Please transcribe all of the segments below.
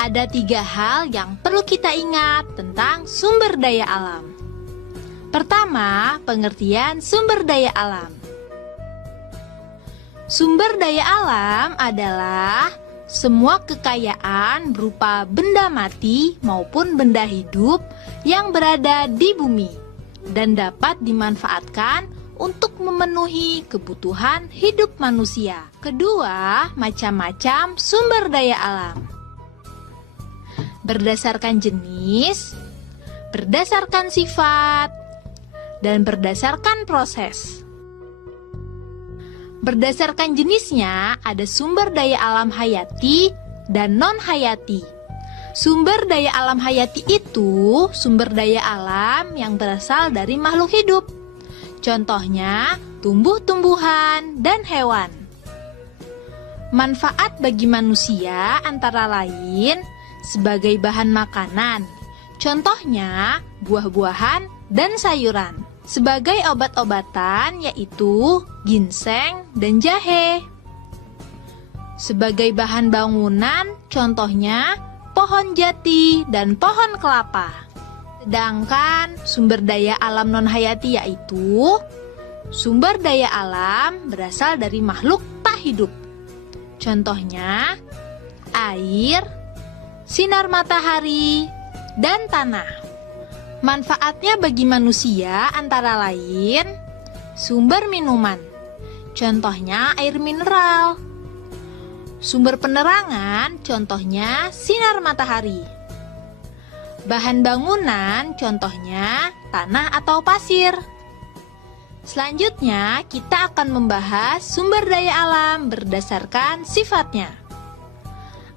Ada 3 hal yang perlu kita ingat tentang sumber daya alam. Pertama, pengertian sumber daya alam. Sumber daya alam adalah semua kekayaan berupa benda mati maupun benda hidup yang berada di bumi dan dapat dimanfaatkan untuk memenuhi kebutuhan hidup manusia. Kedua, macam-macam sumber daya alam. Berdasarkan jenis, berdasarkan sifat, dan berdasarkan proses. Berdasarkan jenisnya, ada sumber daya alam hayati dan non-hayati. Sumber daya alam hayati itu sumber daya alam yang berasal dari makhluk hidup. Contohnya, tumbuh-tumbuhan dan hewan. Manfaat bagi manusia antara lain sebagai bahan makanan. Contohnya, buah-buahan dan sayuran. Sebagai obat-obatan yaitu ginseng dan jahe. Sebagai bahan bangunan contohnya pohon jati dan pohon kelapa. Sedangkan sumber daya alam non-hayati yaitu sumber daya alam berasal dari makhluk tak hidup. Contohnya air, sinar matahari, dan tanah. Manfaatnya bagi manusia antara lain sumber minuman, contohnya air mineral. Sumber penerangan, contohnya sinar matahari. Bahan bangunan, contohnya tanah atau pasir. Selanjutnya, kita akan membahas sumber daya alam berdasarkan sifatnya.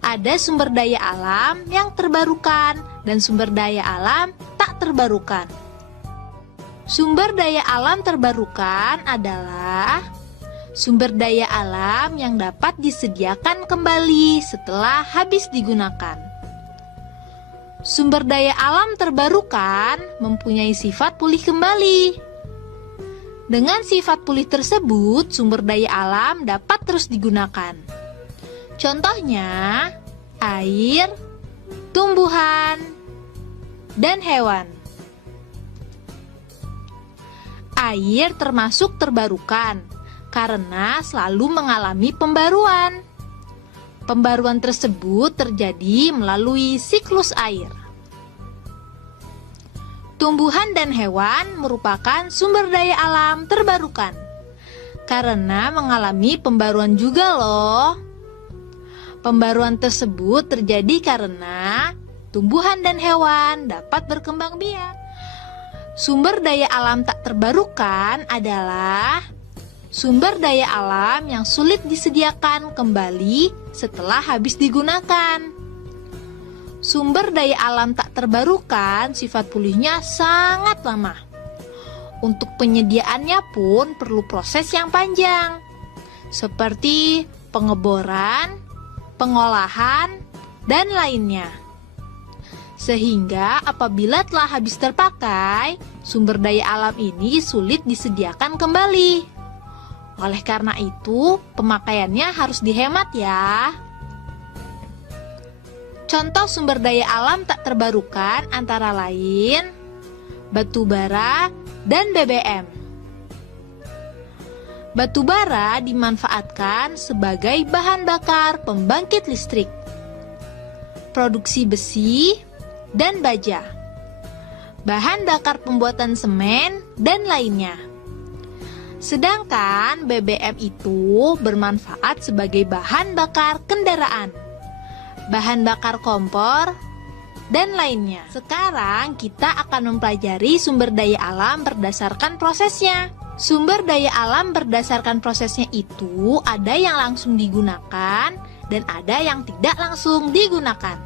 Ada sumber daya alam yang terbarukan dan sumber daya alam tak terbarukan. Sumber daya alam terbarukan adalah sumber daya alam yang dapat disediakan kembali setelah habis digunakan. Sumber daya alam terbarukan mempunyai sifat pulih kembali. Dengan sifat pulih tersebut, sumber daya alam dapat terus digunakan. Contohnya, air, tumbuhan, dan hewan. Air termasuk terbarukan karena selalu mengalami pembaruan. Pembaruan tersebut terjadi melalui siklus air. Tumbuhan dan hewan merupakan sumber daya alam terbarukan karena mengalami pembaruan juga loh. Pembaruan tersebut terjadi karena tumbuhan dan hewan dapat berkembang biak. Sumber daya alam tak terbarukan adalah sumber daya alam yang sulit disediakan kembali setelah habis digunakan. Sumber daya alam tak terbarukan sifat pulihnya sangat lama. Untuk penyediaannya pun perlu proses yang panjang, seperti pengeboran, pengolahan, dan lainnya. Sehingga apabila telah habis terpakai, sumber daya alam ini sulit disediakan kembali. Oleh karena itu, pemakaiannya harus dihemat ya. Contoh sumber daya alam tak terbarukan antara lain batu bara dan BBM. Batu bara dimanfaatkan sebagai bahan bakar pembangkit listrik, produksi besi, dan baja, bahan bakar pembuatan semen, dan lainnya. Sedangkan BBM itu bermanfaat sebagai bahan bakar kendaraan, bahan bakar kompor, dan lainnya. Sekarang kita akan mempelajari sumber daya alam berdasarkan prosesnya. Sumber daya alam berdasarkan prosesnya itu ada yang langsung digunakan dan ada yang tidak langsung digunakan.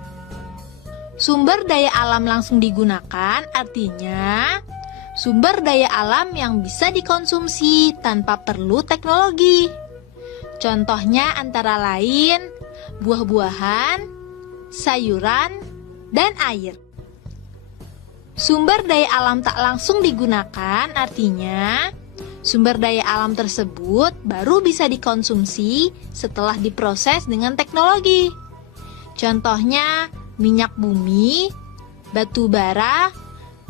Sumber daya alam langsung digunakan artinya sumber daya alam yang bisa dikonsumsi tanpa perlu teknologi. Contohnya antara lain buah-buahan, sayuran, dan air. Sumber daya alam tak langsung digunakan artinya sumber daya alam tersebut baru bisa dikonsumsi setelah diproses dengan teknologi. Contohnya minyak bumi, batu bara,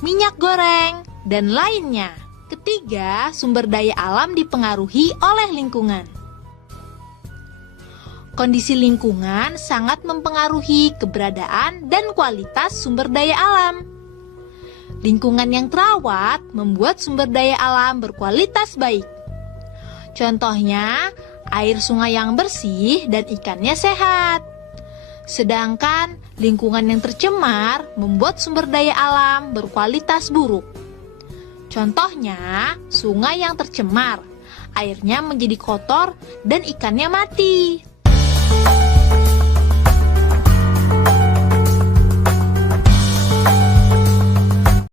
minyak goreng, dan lainnya. Ketiga, sumber daya alam dipengaruhi oleh lingkungan. Kondisi lingkungan sangat mempengaruhi keberadaan dan kualitas sumber daya alam. Lingkungan yang terawat membuat sumber daya alam berkualitas baik. Contohnya, air sungai yang bersih dan ikannya sehat. Sedangkan lingkungan yang tercemar membuat sumber daya alam berkualitas buruk. Contohnya, sungai yang tercemar, airnya menjadi kotor dan ikannya mati.